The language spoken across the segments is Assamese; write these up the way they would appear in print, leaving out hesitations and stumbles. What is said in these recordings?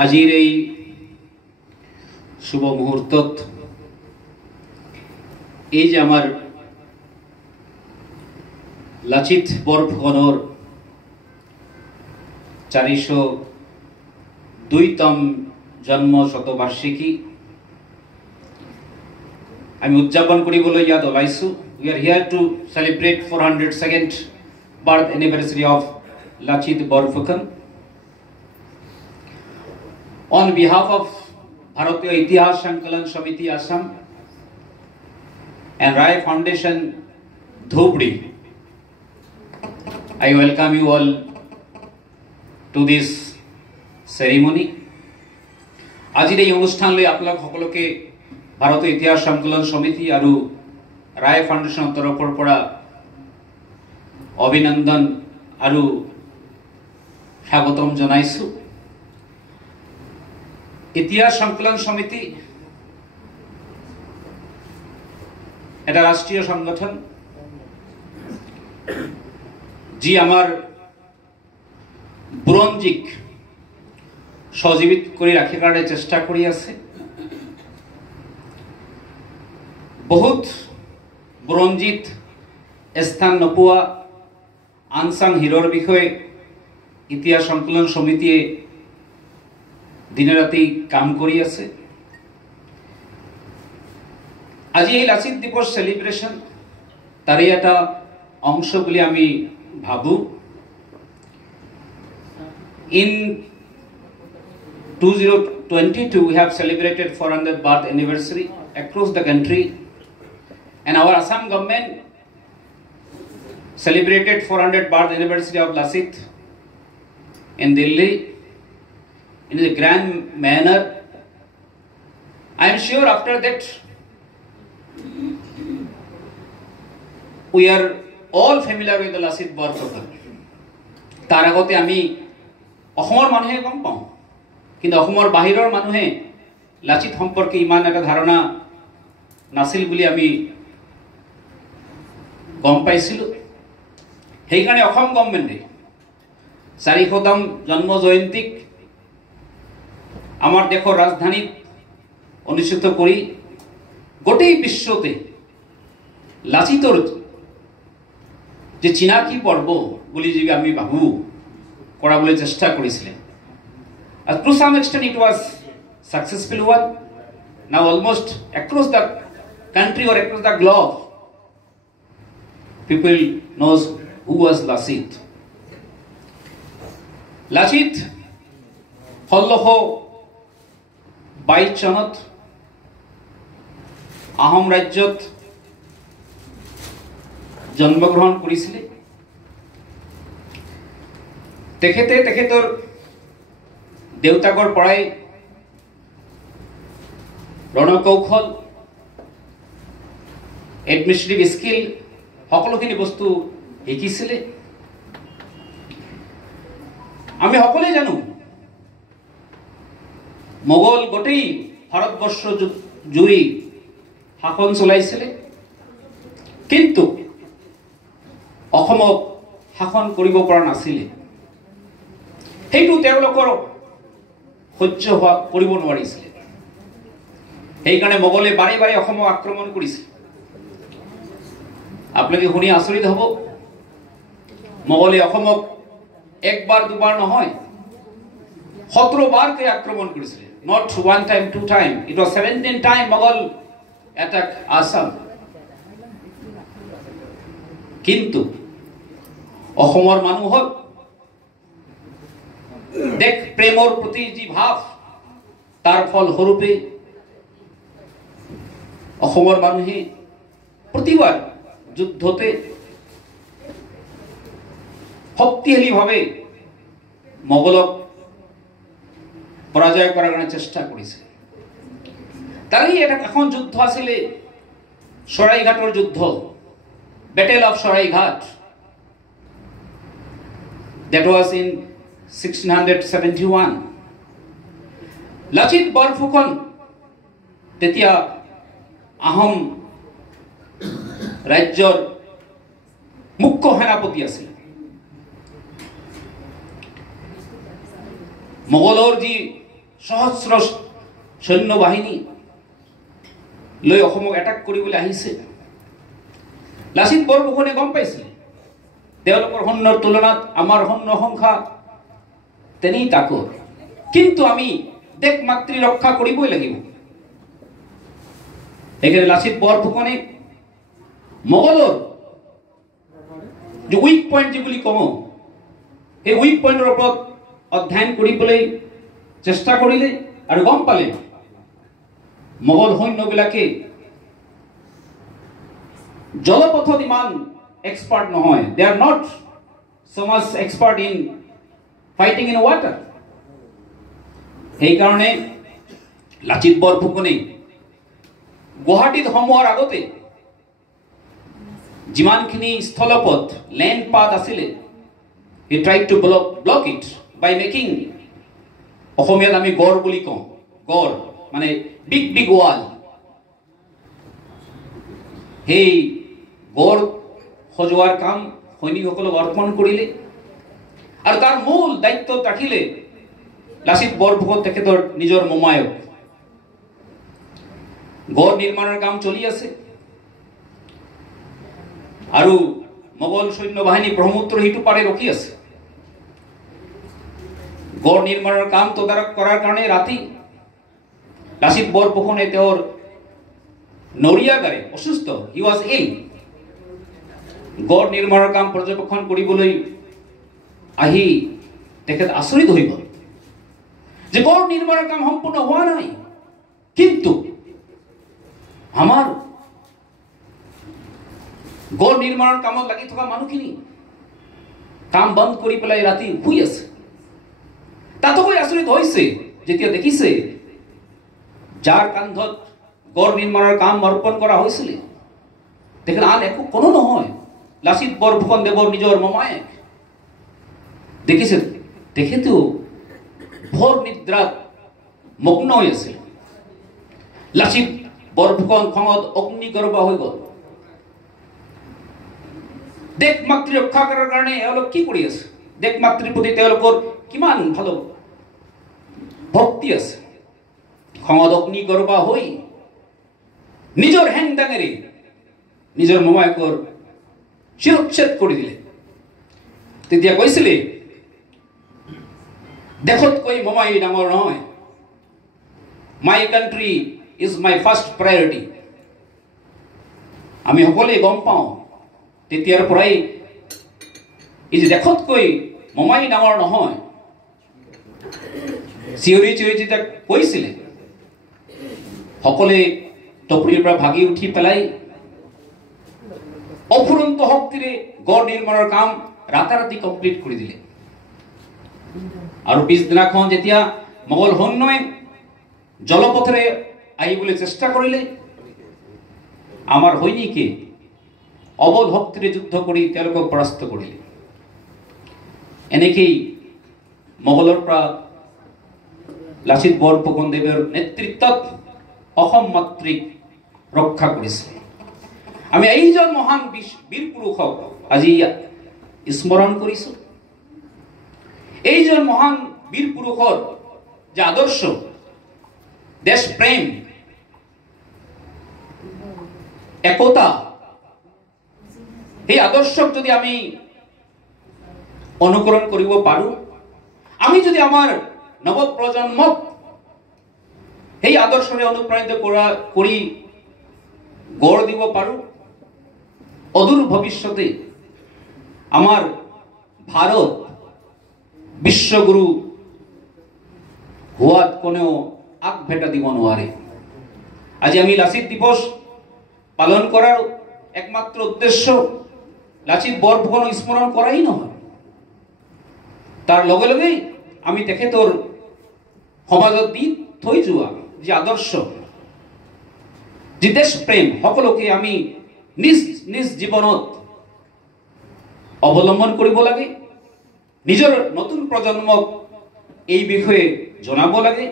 আজিৰ এই শুভ মুহূৰ্তত এই যে আমাৰ লাচিত বৰফুকনৰ 402তম জন্ম শতবাৰ্ষিকী আমি উদযাপন কৰিবলৈ ইয়াত ওলাইছো। We are here to celebrate 402nd birth anniversary of Lachit Borphukan. On behalf of Bharatiya Itihas Sankalan Samiti Assam and Rai Foundation Dhubri, I welcome you all to this ceremony. আজিৰ এই অনুষ্ঠানলৈ আপোনালোক সকলোকে ভাৰতীয় ইতিহাস সংকলন সমিতি আৰু ৰায় ফাউণ্ডেশ্যনৰ তৰফৰ পৰা অভিনন্দন আৰু স্বাগতম জনাইছো। ইতিহাস সংকলন সমিতি এটা ৰাষ্ট্ৰীয় সংগঠন যি আমাৰ বুৰঞ্জীক সজীৱিত কৰি ৰাখিৰ কাৰণে চেষ্টা কৰি আছে। বহুত বুৰঞ্জীত স্থান নোপোৱা আনচাং হিৰোৰ বিষয়ে ইতিহাস সংকলন সমিতিয়ে দিনে ৰাতি কাম কৰি আছে। আজি এই লাচিত দিৱস সেলিব্ৰেশন তাৰে এটা অংশ বুলি আমি ভাবো। In 2022 we have celebrated 400th birth anniversary across the country, and our Assam government celebrated 400th birth anniversary of Lachit in Delhi in a grand manner. I am sure after that we are all familiar with the Lachit Borphukan. তাৰ আগতে আমি অসমৰ মানুহে গম পাওঁ, কিন্তু অসমৰ বাহিৰৰ মানুহে লাচিত সম্পৰ্কে ইমান এটা ধাৰণা নাছিল বুলি আমি গম পাইছিলোঁ। সেইকাৰণে অসম গভৰ্ণমেণ্টে 400তম জন্ম জয়ন্তীক আমাৰ দেশৰ ৰাজধানীত অনুষ্ঠিত কৰি গোটেই বিশ্বতে লাচিতৰ যে চিনাকি পৰ্ব বুলি যদি আমি ভাবো কৰাবলৈ চেষ্টা কৰিছিলে। To some extent it was successful one. Now almost across the country or across the globe people knows who was Lachit. Lachit 1622 চনত আহোম ৰাজ্যত জন্মগ্ৰহণ কৰিছিলে। তেখেতৰ দেউতাকৰ পৰাই ৰণকৌশল এডমিনিষ্ট্ৰেটিভ স্কিল সকলোখিনি বস্তু শিকিছিলে। আমি সকলোৱে জানো মোগল গোটেই ভাৰতবৰ্ষ জুৰি শাসন চলাইছিলে, কিন্তু অসমক শাসন কৰিব পৰা নাছিলে। সেইটো তেওঁলোকৰ সহ্য কৰিব নোৱাৰিছিলে। সেইকাৰণে মোগলে বাৰে বাৰে অসমক আক্ৰমণ কৰিছিল। আপোনালোকে শুনি আচৰিত হ'ব, মোগলে অসমক একবাৰ দুবাৰ নহয় 17 বাৰকৈ আক্ৰমণ কৰিছিলে। Not one time, two time. It was 17 time Mughal attack Assam. কিন্তু অসমৰ মানুহৰ দেশ প্ৰেমৰ প্ৰতি যি ভাৱ, তাৰ ফল স্বৰূপে অসমৰ মানুহে প্ৰতিবাৰ যুদ্ধতে শক্তিশালীভাৱে মোগলক পৰাজয় কৰাৰ কাৰণে চেষ্টা কৰিছে। তাৰেই এখন যুদ্ধ আছিলে চৰাইঘাটৰ যুদ্ধ, battle of Saraighat. That was in 1671. Lachit Borphukan তেতিয়া আহোম ৰাজ্যৰ মুখ্য সেনাপতি আছিল। মোগলৰ যি সহস্ৰ সৈন্য বাহিনী লৈ অসমক এটাক কৰিবলৈ আহিছে। লাচিত বৰফুকনে গম পাইছিল তেওঁলোকৰ সৈন্যৰ তুলনাত আমাৰ সৈন্য সংখ্যা তেনেই তাকৰ, কিন্তু আমি দেশ মাতৃ ৰক্ষা কৰিবই লাগিব। সেইকাৰণে লাচিত বৰফুকনে মোগলৰ যে উইক পইণ্ট যি বুলি কওঁ, সেই উইক পইণ্টৰ ওপৰত অধ্যয়ন কৰিবলৈ চেষ্টা কৰিলে আৰু গম পালে মোগল সৈন্যবিলাকে জলপথত ইমান এক্সপাৰ্ট নহয়। They are not so much expert in fighting in water. সেইকাৰণে লাচিত বৰফুকনে গুৱাহাটীত সোমোৱাৰ আগতে যিমানখিনি স্থলপথ লেণ্ড পাথ আছিলে, he tried to block it by making, অসমীয়াত আমি গড় বুলি কওঁ, গড় মানে বিগ বিগ ৱাল। সেই গড় সজোৱাৰ কাম সৈনিকসকলক অৰ্পণ কৰিলে আৰু তাৰ মূল দায়িত্বত ৰাখিলে লাচিত বৰফুকন তেখেতৰ নিজৰ মোমায়েক। গড় নিৰ্মাণৰ কাম চলি আছে আৰু মোগল সৈন্য বাহিনী ব্ৰহ্মপুত্ৰৰ সিটো পাৰে ৰখি আছে। গড় নিৰ্মাণৰ কাম তদাৰক কৰাৰ কাৰণে ৰাতি লাচিত বৰফুকনে তেওঁৰ নৰিয়াগাৰে অসুস্থ, হি ৱাজ ইল, গড় নিৰ্মাণৰ কাম পৰ্যবেক্ষণ কৰিবলৈ আহি তেখেত আচৰিত হৈ গ'ল যে গড় নিৰ্মাণৰ কাম সম্পূৰ্ণ হোৱা নাই, কিন্তু আমাৰ গড় নিৰ্মাণৰ কামত লাগি থকা মানুহখিনি কাম বন্ধ কৰি পেলাই ৰাতি শুই আছে। তাতকৈ আচৰিত হৈছে যেতিয়া দেখিছে যাৰ কান্ধত গড় নিৰ্মাণৰ কাম অৰ্পণ কৰা হৈছিল তেখেত আন একো কোনো নহয়, লাচিত বৰফুকন দেৱৰ নিজৰ মোমায়েক। দেখিছে তেখেতেও ভৰ নিদ্ৰাত মগ্ন হৈ আছিল। লাচিত বৰফুকন খঙত অগ্নিগৰ্ভ হৈ গ'ল। দেশ মাতৃ ৰক্ষা কৰাৰ কাৰণে এওঁলোক কি কৰি আছে, দেশ মাতৃৰ প্ৰতি তেওঁলোকৰ কিমান ভাল ভক্তি আছে। খঙত অগ্নিগৰ্ভ হৈ নিজৰ হেং দাঙেৰে নিজৰ মোমায়েকৰ শিৰচ্ছেদ কৰি দিলে। তেতিয়া কৈছিলে দেশতকৈ মোমাই ডাঙৰ নহয়, my country is my first priority. আমি সকলোৱে গম পাওঁ তেতিয়াৰ পৰাই এই যে দেশতকৈ মোমাই ডাঙৰ নহয় চিঞৰি চিঞৰি যেতিয়া কৈছিলে, সকলোৱে টপৰিৰ পৰা ভাগি উঠি পেলাই অফুৰন্ত শক্তিৰে গড় নিৰ্মাণৰ কাম ৰাতাৰাতি কমপ্লিট কৰি দিলে। আৰু পিছদিনাখন যেতিয়া মোগল সৈন্যই জলপথেৰে আহিবলৈ চেষ্টা কৰিলে, আমাৰ সৈনিকে অবল শক্তিৰে যুদ্ধ কৰি তেওঁলোকক পৰাস্ত কৰিলে। এনেকেই মোগলৰ পৰা লাচিত বৰফুকন দেৱৰ নেতৃত্বত অসম মাতৃক ৰক্ষা কৰিছে। আমি এইজন মহান বীৰ পুৰুষক আজি স্মৰণ কৰিছো। এইজন মহান বীৰ পুৰুষৰ যে আদৰ্শ, দেশ প্ৰেম, একতা, এই আদৰ্শক যদি আমি অনুকৰণ কৰিব পাৰো, আমি যদি আমাৰ নৱপ্ৰজন্মক সেই আদৰ্শৰে অনুপ্ৰাণিত কৰি গঢ় দিব পাৰো, অদূৰ ভৱিষ্যতে আমাৰ ভাৰত বিশ্বগুৰু হোৱাত কোনেও আগভেটা দিব নোৱাৰে। আজি আমি লাচিত দিৱস পালন কৰাৰ একমাত্ৰ উদ্দেশ্য লাচিত বৰফুকনক স্মৰণ কৰাই নহয়, তাৰ লগে লগে আমি তেখেতৰ সমাজত দি থৈ যোৱা যে আদৰ্শ, যে দেশ প্ৰেম, সকলোকে আমি নিজ নিজ জীৱনত অৱলম্বন কৰিব লাগে। নিজৰ নতুন প্ৰজন্মক এই বিষয়ে জনাব লাগে।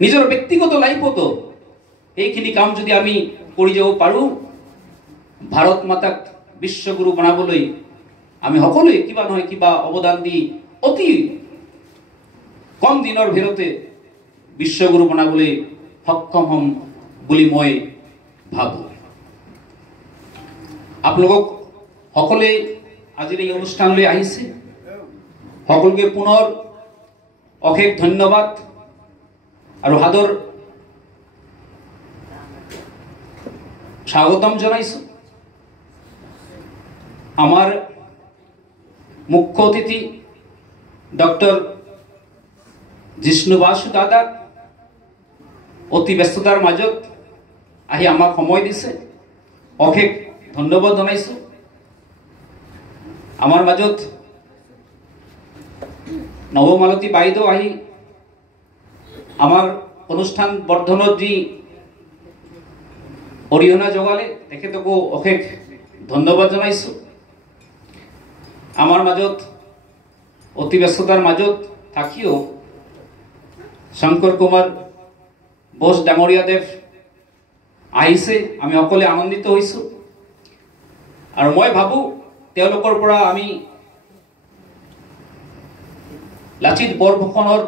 নিজৰ ব্যক্তিগত লাইফতো এইখিনি কাম যদি আমি কৰি যাব পাৰো, ভাৰত মাতাক বিশ্বগুৰু বনাবলৈ আমি সকলোৱে কিবা নহয় কিবা অৱদান দি অতি কম দিনৰ ভিতৰতে বিশ্বগুৰু বনাবলৈ সক্ষম হ'ম বুলি মই ভাবোঁ। আপোনালোকক সকলোৱে আজিৰ এই অনুষ্ঠানলৈ আহিছে, সকলোকে পুনৰ অশেষ ধন্যবাদ আৰু সাদৰ স্বাগতম জনাইছোঁ। আমাৰ মুখ্য অতিথি ডক্টৰ জিষ্ণু বাসু দাদা অতি ব্যস্ততাৰ মাজত আহি আমাক সময় দিছে, অশেষ ধন্যবাদ জনাইছোঁ। আমাৰ মাজত নৱমালতী বাইদেউ আহি আমাৰ অনুষ্ঠান বৰ্ধনত যি অৰিহণা যোগালে তেখেতকো অশেষ ধন্যবাদ জনাইছোঁ। আমাৰ মাজত অতি ব্যস্ততাৰ মাজত থাকিও শংকৰ কুমাৰ বোস ডাঙৰীয়াদেৱ আহিছে, আমি সকলোৱে আনন্দিত হৈছোঁ। আৰু মই ভাবোঁ তেওঁলোকৰ পৰা আমি লাচিত বৰফুকনৰ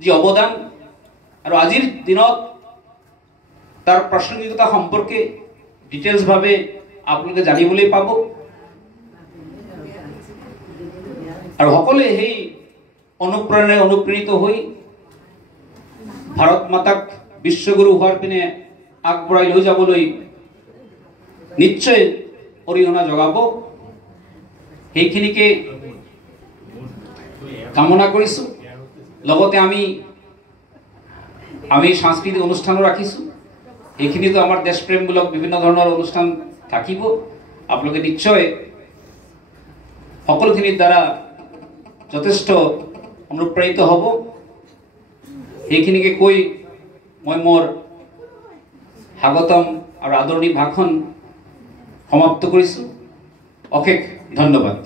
যি অৱদান আৰু আজিৰ দিনত তাৰ প্ৰাসংগিকতা সম্পৰ্কে ডিটেইলছভাৱে আপোনালোকে জানিবলৈ পাব। আৰু সকলোৱে সেই অনুপ্ৰেৰণাৰে অনুপ্ৰেৰিত হৈ ভাৰত মাতাক বিশ্বগুৰু হোৱাৰ পিনে আগবঢ়াই লৈ যাবলৈ নিশ্চয় অৰিহণা যোগাব, সেইখিনিকে কামনা কৰিছোঁ। লগতে আমি সাংস্কৃতিক অনুষ্ঠানো ৰাখিছোঁ, এইখিনিতো আমাৰ দেশপ্ৰেমমূলক বিভিন্ন ধৰণৰ অনুষ্ঠান থাকিব। আপোনালোকে নিশ্চয় সকলোখিনিৰ দ্বাৰা যথেষ্ট অনুপ্ৰাণিত হ'ব। সেইখিনিকে কৈ মই মোৰ স্বাগতম আৰু আদৰণি ভাষণ সমাপ্ত কৰিছোঁ। অশেষ ধন্যবাদ।